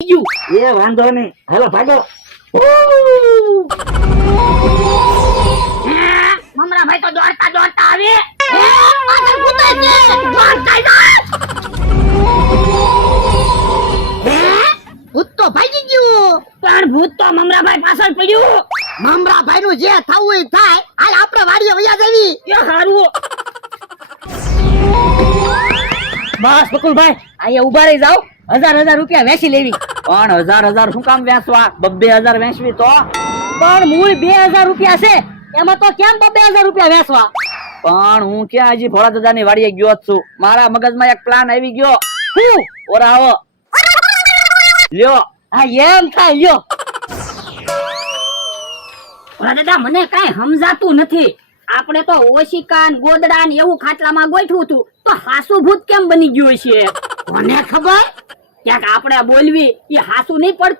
એ વાંધો નહીં, હાલો ભાગો. મમરા ભાઈ તો દોડતા દોડતા આવે. પાછળ કૂદાય છે. દોડતા જા. ભૂત તો ભાગી ગયું. પણ ભૂત તો મમરા ભાઈ પાછળ પડ્યું. મમરા ભાઈ નું જે થવું એ થાય. હાલ આપણે વાડીએ વયા જવી. એ હારું. બસ બકુલભાઈ અહીંયા ઉભા રહી જાવ. 1000 રૂપિયા વેચી લેવી. પણ 1000 શું કામ વેચવા? 2000 વેચવી તો. પણ મૂળ 2000 રૂપિયા છે, એમાં તો કેમ 2000 રૂપિયા વેચવા? પણ હું ક્યાં હજી ભોળા દાદાની વાડીએ ગયો જ છું. મારા મગજમાં એક પ્લાન આવી ગયો. હું ઓરા આવો લ્યો. હા એમ થાય લ્યો. ઓલા દાદા મને કાઈ સમજાતું નથી. આપણે તો ઓશિકા ને ગોદડા ને એવું ખાટલામાં ગોઠવું હતું, તો હાસુ ભૂત કેમ બની ગયું છે? કોને ખબર? ક્યાંક આપણે બોલવી એ હાસુ નહીં પડતું.